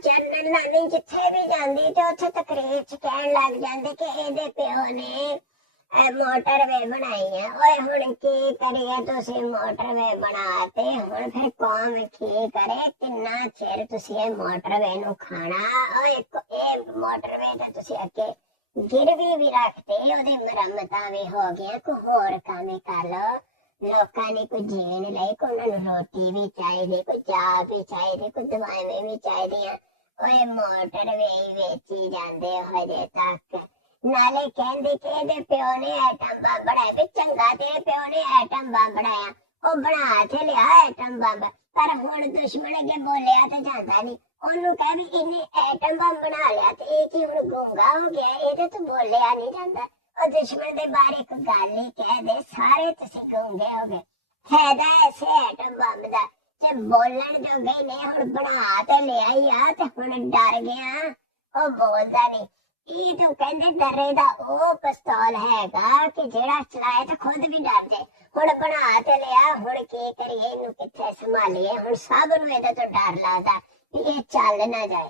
General ਨਾਨੀ ਜਿੱਥੇ ਵੀ ਜਾਂਦੀ ਤੇ ਉੱਥੇ ਤਕਰੀਰ ਚ ਕਹਿਣ ਲੱਗ ਜਾਂਦੇ ਕਿ ਇਹਦੇ ਪਿਓ ਨੇ ਮੋਟਰਵੇ ਬਣਾਈ ਆ। ਓਏ ਹੁਣ ਕੀ ਕਰੀਏ, ਤੁਸੀਂ ਮੋਟਰਵੇ ਬਣਾਤੇ, ਹੁਣ ਫਿਰ ਕੌਮ ਕੀ ਕਰੇ, ਕਿੰਨਾ ਚਿਰ ਤੁਸੀਂ ਇਹ ਮੋਟਰਵੇ ਨੂੰ ਖਾਣਾ। ਓਏ ਇਹ ਮੋਟਰਵੇ ਤਾਂ ਤੁਸੀਂ ਅੱਗੇ ਗਿਰਵੀ ਵੀ ਰੱਖਦੇ, ਉਹਦੀ ਮੁਰੰਮਤਾਂ ਵੀ ਹੋ ਗਈਆਂ, ਕੋਈ ਹੋਰ ਕੰਮ ਕਰ ਲਓ। ਲੋਕਾਂ ਨੇ ਕੋਈ ਜੀਣ ਲਈ, ਕੋਈ ਉਹਨਾਂ ਨੂੰ ਰੋਟੀ ਵੀ ਚਾਹੀਦੀ, ਕੋਈ ਚਾਹ ਵੀ ਚਾਹੀਦੀ, ਕੋਈ ਦਵਾਈਆਂ ਵੀ ਚਾਹੀਦੀਆਂ। ਓਏ ਮੋਟਰਵੇ ਵੇਚੀ ਜਾਂਦੇ ਹਜੇ ਤੱਕ। ਨਾਲੇ ਕਹਿੰਦੇ ਕਿ ਇਹਦੇ ਪਿਓ ਨੇ ਐਟਮ ਬੰਬ ਬਣਾਇਆ, ਵੀ ਚੰਗਾ ਤੇ ਪਿਓ ਨੇ ਐਟਮ ਬੰਬ ਬਣਾਇਆ, ਉਹ ਬਣਾ ਤੇ ਲਿਆ ਐਟਮ ਬੰਬ, ਪਰ ਹੁਣ ਦੁਸ਼ਮਣ ਅੱਗੇ ਬੋਲਿਆ ਤਾਂ ਜਾਂਦਾ ਨਹੀਂ। ਉਹਨੂੰ ਕਹਿ ਵੀ ਇਹਨੇ ਐਟਮ ਬੰਬ ਬਣਾ ਲਿਆ ਤੇ ਇਹ ਕੀ ਹੁਣ ਗੂੰਗਾ ਹੋ ਗਿਆ, ਇਹਦੇ ਤੋਂ ਬੋਲਿਆ ਨਹੀਂ ਜਾਂਦਾ। ਉਹ ਦੁਸ਼ਮਣ ਦੇ ਬਾਰੇ ਇੱਕ ਗੱਲ ਹੀ ਕਹਿ ਦੇ, ਸਾਰੇ ਤੁਸੀਂ ਗੂੰਗੇ ਹੋ ਗਏ। ਫਾਇਦਾ ਐਸੇ ਐਟਮ ਬੰਬ ਦਾ ਤੇ ਬੋਲਣ ਜੋਗੇ ਨੇ, ਹੁਣ ਬਣਾ ਤੇ ਲਿਆ ਹੀ ਆ ਤੇ ਹੁਣ ਡਰ ਗਿਆ, ਉਹ ਬੋਲਦਾ ਨਹੀਂ। ਇਹ ਤਾਂ ਕਹਿੰਦੇ ਡਰੇ ਦਾ ਉਹ ਪਿਸਤੌਲ ਹੈਗਾ ਕਿ ਜਿਹੜਾ ਚਲਾਏ ਤਾਂ ਖੁਦ ਵੀ ਡਰ ਜਾਏ। ਹੁਣ ਬਣਾ ਤੇ ਲਿਆ, ਹੁਣ ਕੀ ਕਰੀਏ, ਇਹਨੂੰ ਕਿੱਥੇ ਸੰਭਾਲੀਏ। ਹੁਣ ਸਭ ਨੂੰ ਇਹਦੇ ਤੋਂ ਡਰ ਲੱਗਦਾ ਵੀ ਇਹ ਚੱਲ ਨਾ ਜਾਏ।